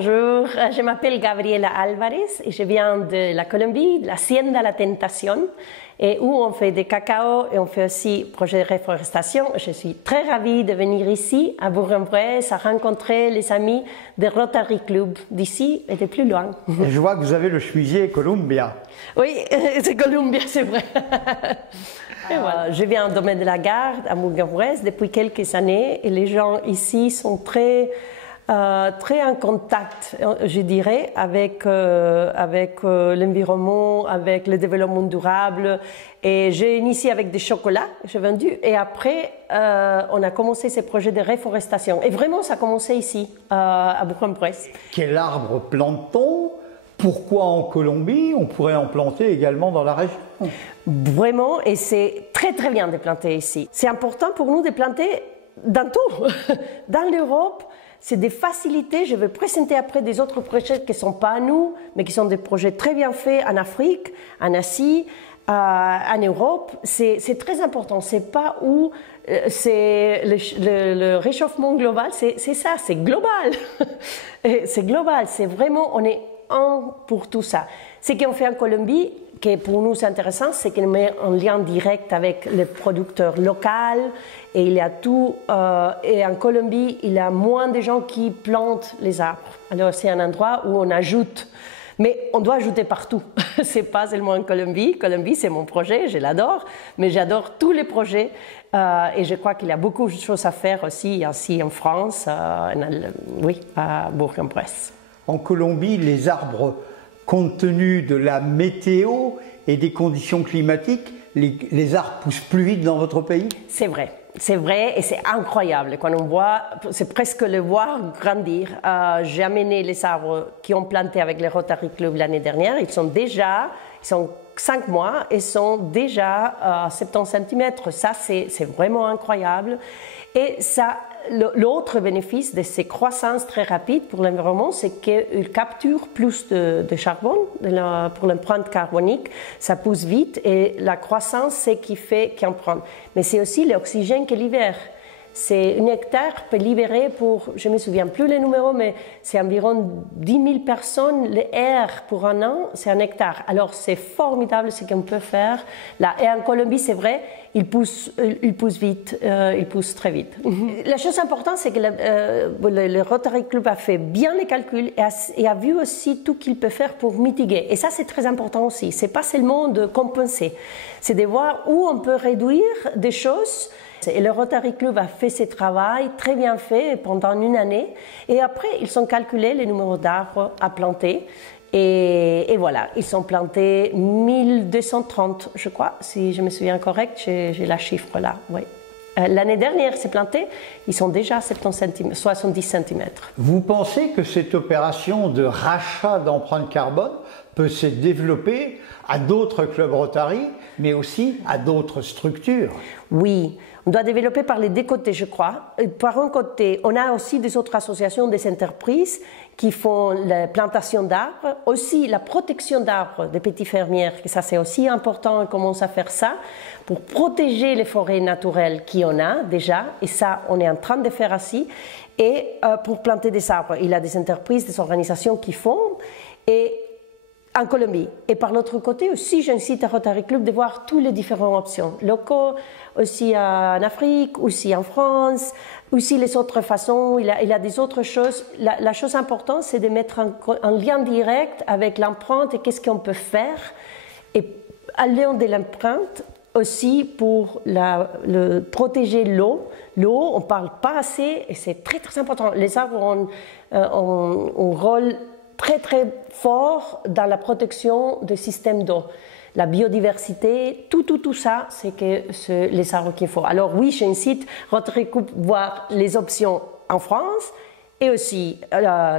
bonjour. Je m'appelle Gabriela Alvarez et je viens de la Colombie, de la Hacienda La Tentación, et où on fait des cacao et on fait aussi projet de reforestation. Je suis très ravie de venir ici, à Bourg-en-Bresse, à rencontrer les amis de Rotary Club d'ici et de plus loin. Et je vois que vous avez le chemisier Columbia. Oui, c'est Columbia, c'est vrai. Et voilà. Je viens au domaine de la garde à Bourg-en-Bresse depuis quelques années et les gens ici sont très en contact, je dirais, avec l'environnement, avec le développement durable. Et j'ai initié avec des chocolats, j'ai vendu, et après, on a commencé ces projets de reforestation. Et vraiment, ça a commencé ici, à Bourg-en-Bresse. Quel arbre plante-t-on? Pourquoi en Colombie? On pourrait en planter également dans la région. Vraiment, et c'est très très bien de planter ici. C'est important pour nous de planter dans tout, dans l'Europe. C'est des facilités. Je vais présenter après des autres projets qui ne sont pas à nous, mais qui sont des projets très bien faits en Afrique, en Asie, en Europe. C'est très important. C'est pas où c'est le réchauffement global. C'est ça, c'est global. C'est global. C'est vraiment, on est un pour tout ça. Ce qu'on fait en Colombie, qui pour nous c'est intéressant, c'est qu'on met en lien direct avec les producteurs locaux et il y a tout. Et en Colombie, il y a moins de gens qui plantent les arbres. Alors c'est un endroit où on ajoute, mais on doit ajouter partout. C'est pas seulement en Colombie. Colombie, c'est mon projet, je l'adore, mais j'adore tous les projets. Et je crois qu'il y a beaucoup de choses à faire aussi en France, oui, à Bourg-en-Bresse. En Colombie, les arbres, compte tenu de la météo et des conditions climatiques, les arbres poussent plus vite dans votre pays? C'est vrai et c'est incroyable. Quand on voit, c'est presque le voir grandir. J'ai amené les arbres qui ont planté avec les Rotary Club l'année dernière. Ils sont 5 mois et sont déjà à 70 cm. Ça, c'est vraiment incroyable. Et ça, l'autre bénéfice de ces croissances très rapides pour l'environnement, c'est qu'ils capturent plus de charbon pour l'empreinte carbonique. Ça pousse vite et la croissance, c'est qui en prend. Mais c'est aussi l'oxygène qui libère. C'est un hectare peut libérer pour, je ne me souviens plus les numéros, mais c'est environ 10 000 personnes, l'air pour un an, c'est un hectare. Alors c'est formidable ce qu'on peut faire là. Et en Colombie, c'est vrai, il pousse vite, il pousse très vite. La chose importante, c'est que le Rotary Club a fait bien les calculs et a vu aussi tout qu'il peut faire pour mitiguer. Et ça, c'est très important aussi. C'est pas seulement de compenser, c'est de voir où on peut réduire des choses. Et le Rotary Club a fait ce travail très bien fait pendant une année. Et après, ils ont calculé les numéros d'arbres à planter. Et voilà, ils ont planté 1230, je crois, si je me souviens correct, j'ai la chiffre là. Oui. L'année dernière, c'est planté, ils sont déjà à 70 cm. Vous pensez que cette opération de rachat d'empreintes carbone peut se développer à d'autres clubs Rotary, mais aussi à d'autres structures? Oui, on doit développer par les deux côtés, je crois. Par un côté, on a aussi des autres associations, des entreprises qui font la plantation d'arbres, aussi la protection d'arbres des petits fermiers, et ça c'est aussi important, on commence à faire ça, pour protéger les forêts naturelles qu'on a déjà, et ça on est en train de faire aussi, et pour planter des arbres. Il y a des entreprises, des organisations qui font, et en Colombie. Et par l'autre côté aussi, j'incite à Rotary Club de voir toutes les différentes options, locaux, aussi en Afrique, aussi en France, aussi les autres façons, il y a des autres choses. La chose importante, c'est de mettre en lien direct avec l'empreinte et qu'est-ce qu'on peut faire. Et à l'aide de l'empreinte, aussi pour protéger l'eau. L'eau, on ne parle pas assez et c'est très très important. Les arbres ont un rôle très très fort dans la protection des systèmes d'eau. La biodiversité, tout ça, c'est les arbres qu'il faut. Alors oui, j'incite Rotary Club à voir les options en France et aussi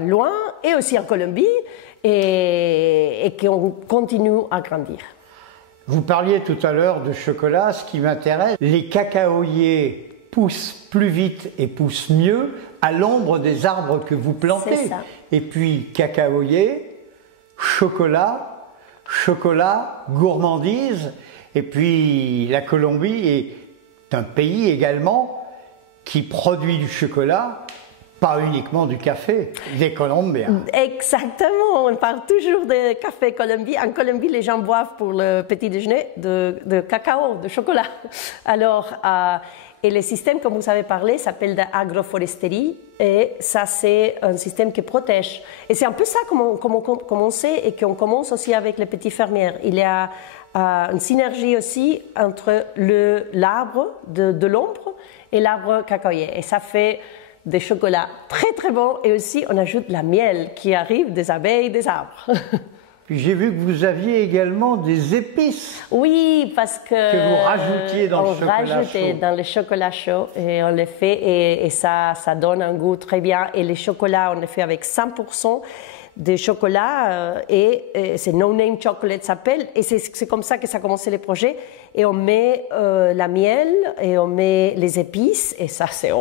loin et aussi en Colombie et qu'on continue à grandir. Vous parliez tout à l'heure de chocolat, ce qui m'intéresse, les cacaoyers poussent plus vite et poussent mieux à l'ombre des arbres que vous plantez. C'est ça. Et puis cacaoyer, chocolat, gourmandise, et puis la Colombie est un pays également qui produit du chocolat Pas uniquement du café, des Colombiens. Exactement, on parle toujours de café Colombie. En Colombie, les gens boivent pour le petit déjeuner de cacao, de chocolat. Alors, et le système, comme vous avez parlé, s'appelle l'agroforesterie. Et ça, c'est un système qui protège. Et c'est un peu ça comme on commençait et qu'on commence aussi avec les petits fermiers. Il y a une synergie aussi entre l'arbre de l'ombre et l'arbre cacaoyer. Et ça fait des chocolats très très bons. Et aussi, on ajoute la miel qui arrive des abeilles, des arbres. Puis j'ai vu que vous aviez également des épices. Oui, parce que vous rajoutiez dans le chocolat chaud. Dans le chocolat chaud et on les fait et ça donne un goût très bien. Et les chocolats, on les fait avec 100% de chocolat et c'est No Name Chocolate s'appelle. Et c'est comme ça que ça a commencé le projet. Et on met la miel et on met les épices et ça c'est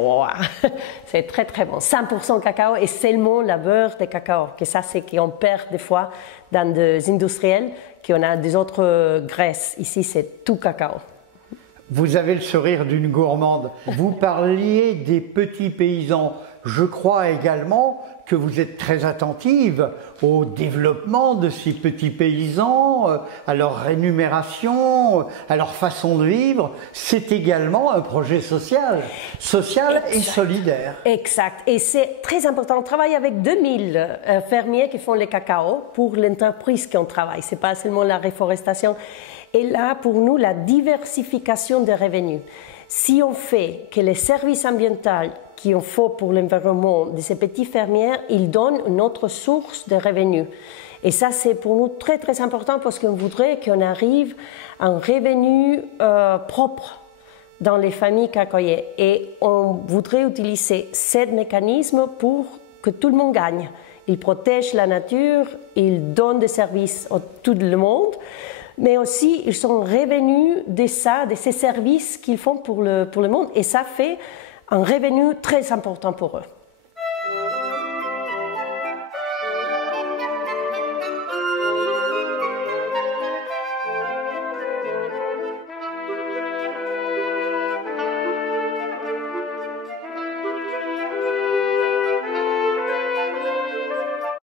c'est très très bon. 100% cacao et seulement la beurre de cacao. Que ça c'est qu'on perd des fois dans des industriels, qu'on a des autres graisses. Ici c'est tout cacao. Vous avez le sourire d'une gourmande. Vous parliez des petits paysans. Je crois également que vous êtes très attentive au développement de ces petits paysans, à leur rémunération, à leur façon de vivre. C'est également un projet social et solidaire. Exact. Et c'est très important. On travaille avec 2000 fermiers qui font le cacao pour l'entreprise qu'on travaille. C'est pas seulement la réforestation. Et là, pour nous, la diversification des revenus. Si on fait que les services ambientaux qu'il faut pour l'environnement de ces petits fermiers, ils donnent une autre source de revenus. Et ça, c'est pour nous très, très important parce qu'on voudrait qu'on arrive à un revenu propre dans les familles cacaoyers. Et on voudrait utiliser ce mécanisme pour que tout le monde gagne. Ils protègent la nature, ils donnent des services à tout le monde, mais aussi ils sont revenus de ça, de ces services qu'ils font pour le monde. Et ça fait un revenu très important pour eux.